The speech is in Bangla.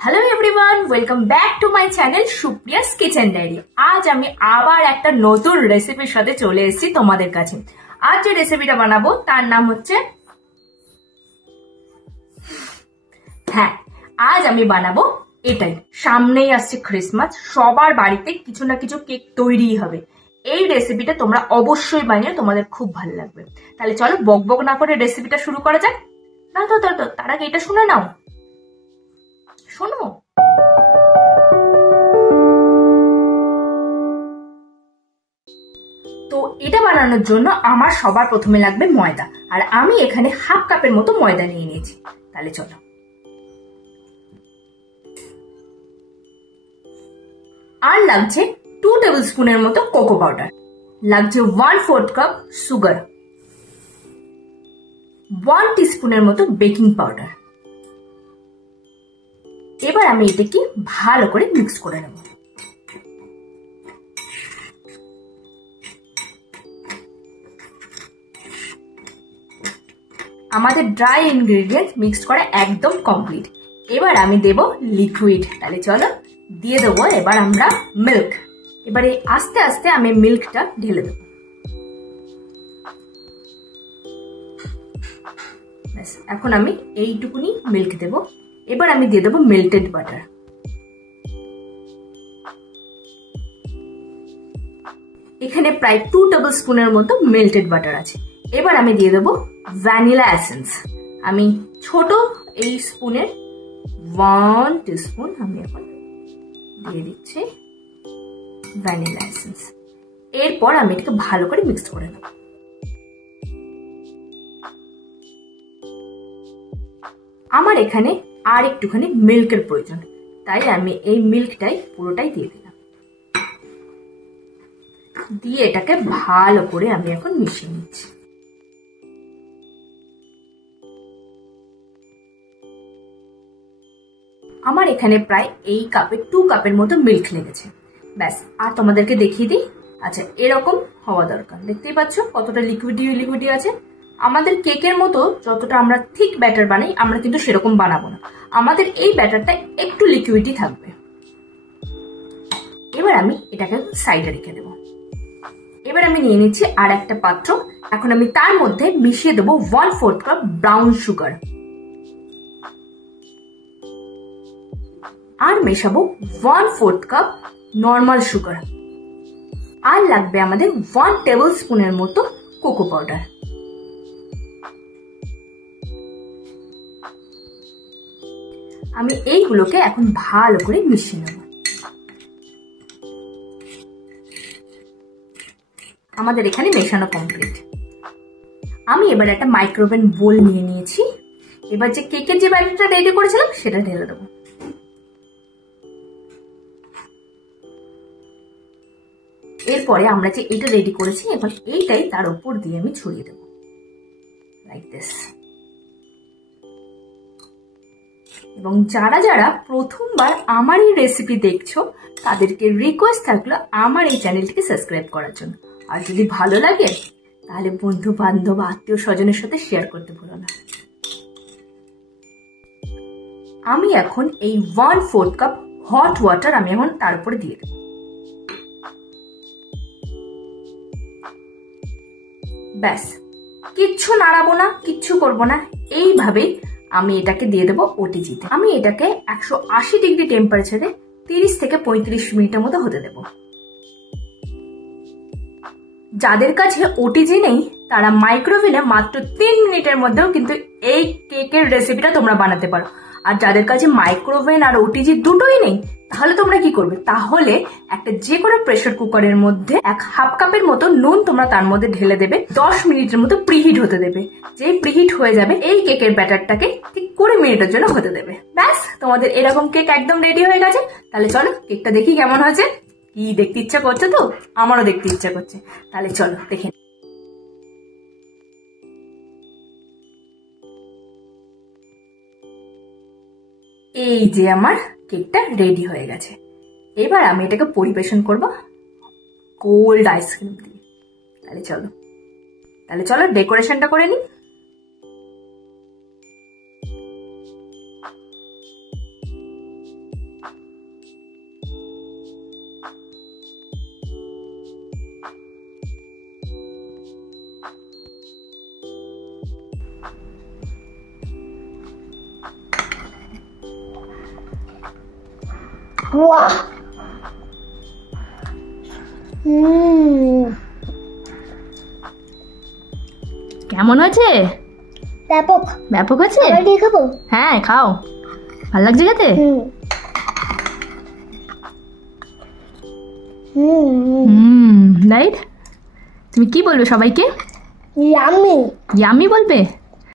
Hello everyone, welcome back to my channel Supriya's kitchen diary. আজ আমি আবার একটা নতুন রেসিপির সাথে চলে এসেছি তোমাদের কাছে। আজ যে রেসিপিটা বানাবো তার নাম হচ্ছে আজ আমি বানাবো এটাই। সামনেই আসছে ক্রিসমাস, সবার বাড়িতে কিছু না কিছু কেক তৈরি হবে। এই রেসিপিটা তোমরা অবশ্যই বানিয়ে তোমাদের খুব ভালো লাগবে। তাহলে চলো বক বক না করে রেসিপিটা শুরু করা যাক। না তো তার আগে এটা শুনে নাও, শোনো। তো এটা বানানোর জন্য আমার সবার প্রথমে লাগবে ময়দা, আর আমি এখানে হাফ কাপের মতো ময়দা নিয়ে নিয়েছি। তাহলে চলো। আর লাগছে 2 টেবিল স্পুনের মতো কোকো পাউডার, লাগছে 1/4 কাপ সুগার, 1 টিস্পুনের মতো বেকিং পাউডার। এবার আমি এটাকে ভালো করে মিক্স করে নেব। আমাদের ড্রাই ইনগ্রেডিয়েন্টস মিক্স করা একদম কমপ্লিট। এবার আমি দেব লিকুইড। তাহলে চলো দিয়ে দেবো এবার আমরা মিল্ক। এবারে আস্তে আস্তে আমি মিল্কটা ঢেলে দেবো। এখন আমি এইটুকুনি মিল্ক দেব। এবার আমি দিয়ে দেবো মেল্টেড বাটার। এখানে প্রায় 2 টেবিল স্পুনের মতো মেল্টেড বাটার আছে। এবার আমি দিয়ে দেবো ভ্যানিলা এসেন্স। আমি ছোট এই স্পুনের 1 টিস্পুন আমি এখন দিয়ে দিচ্ছি ভ্যানিলা এসেন্স। এরপর আমি এটাকে ভালো করে মিক্স করে নেব। আমার এখানে আর একটুখানি মিল্কের প্রয়োজন, তাই আমি এই মিল্কটাই পুরোটাই দিয়ে দিলাম। দিয়ে এটাকে ভালো করে আমি এখন মিশিয়ে নিচ্ছি। আমার এখানে প্রায় এই কাপে 2 কাপের মতো মিল্ক লেগেছে। ব্যাস, আর তোমাদেরকে দেখিয়ে দিই। আচ্ছা, এরকম হওয়া দরকার। দেখতেই পাচ্ছ কতটা লিকুইডি আছে। আমাদের কেকের মতো যতটা আমরা থিক ব্যাটার বানাই, আমরা কিন্তু সেরকম বানাবো না। আমাদের এই ব্যাটারটা একটু লিকুইডই থাকবে। এবার আমি এটাকে সাইডে রেখে দেবো। এবার আমি নিয়ে নিচ্ছি আর একটা পাত্র। এখন আমি তার মধ্যে মিশিয়ে দেবো 1/4 কাপ ব্রাউন সুগার, আর মেশাবো 1/4 কাপ নর্মাল সুগার, আর লাগবে আমাদের 1 টেবিল স্পুনের মতো কোকো পাউডার। আমি এইগুলোকে এখন ভালো করে মিশিয়ে নেব। আমাদের এখানে মেশানো কমপ্লিট। আমি এবার একটা মাইক্রোওভেন বোল নিয়ে নিয়েছি। এবার যে কেকের যে ব্যাটারটা রেডি করেছিলাম সেটা ঢেলে দেবো। এরপরে আমরা যে এটা রেডি করেছি, এখন এইটাই তার উপর দিয়ে আমি ছড়িয়ে দেবো, লাইক দিস। এবং যারা যারা প্রথমবার আমার এই রেসিপি দেখছো, তাদেরকে রিকোয়েস্ট থাকলো আমার এই চ্যানেলটিকে সাবস্ক্রাইব করার জন্য। আর যদি ভালো লাগে তাহলে বন্ধু বান্ধব আত্মীয় স্বজনের সাথে শেয়ার করতে ভুলো না। আমি এখন এই 1/4 কাপ হট ওয়াটার আমি এখন তার উপরে দিয়ে দেবো। ব্যাস, কিচ্ছু নাড়াবো না, কিচ্ছু করবো না। এইভাবেই আমি এটাকে দিয়ে দেবো ওটিজিতে। আমি এটাকে 180 ডিগ্রি টেম্পারেচারে 30 থেকে 35 মিনিটের মতো হতে দেবো। যাদের কাছে ওটিজি নেই তারা মাইক্রোওভেনে মাত্র 3 মিনিটের মধ্যেও কিন্তু এই কেকের রেসিপিটা তোমরা বানাতে পারো। আর যাদের কাছে মাইক্রোওভেন আর ওটিজি দুটোই নেই, তাহলে তোমরা কি করবে? তাহলে একটা যে কোনো প্রেসার কুকারের মধ্যে হাফ কাপের মতো নুন তোমরা তার মধ্যে ঢেলে দেবে, 10 মিনিটের মতো প্রিহিট হতে দেবে। যে প্রিহিট হয়ে যাবে, এই কেকের ব্যাটারটাকে ঠিক 20 মিনিটের জন্য হতে দেবে। ব্যাস, তোমাদের এরকম কেক একদম রেডি হয়ে গেছে। তাহলে চলো কেকটা দেখি কেমন হয়েছে। কি দেখতে ইচ্ছা করছে? তো আমারও দেখতে ইচ্ছা করছে। তাহলে চলো দেখে। এই যে আমার কেকটা রেডি হয়ে গেছে। এবার আমি এটাকে পরিবেশন করব কোল্ড আইসক্রিম দিয়ে। তাহলে চলো ডেকোরেশনটা করে নিই। বাহ কেমন হয়েছে? ব্যাপক। ব্যাপক হয়েছে? আবার দিয়ে খাবো? হ্যাঁ খাও, ভালো লাগছে খেতে? রাইট। তুমি কি বলবে সবাইকে? ইয়াম্মি। ইয়াম্মি বলবে?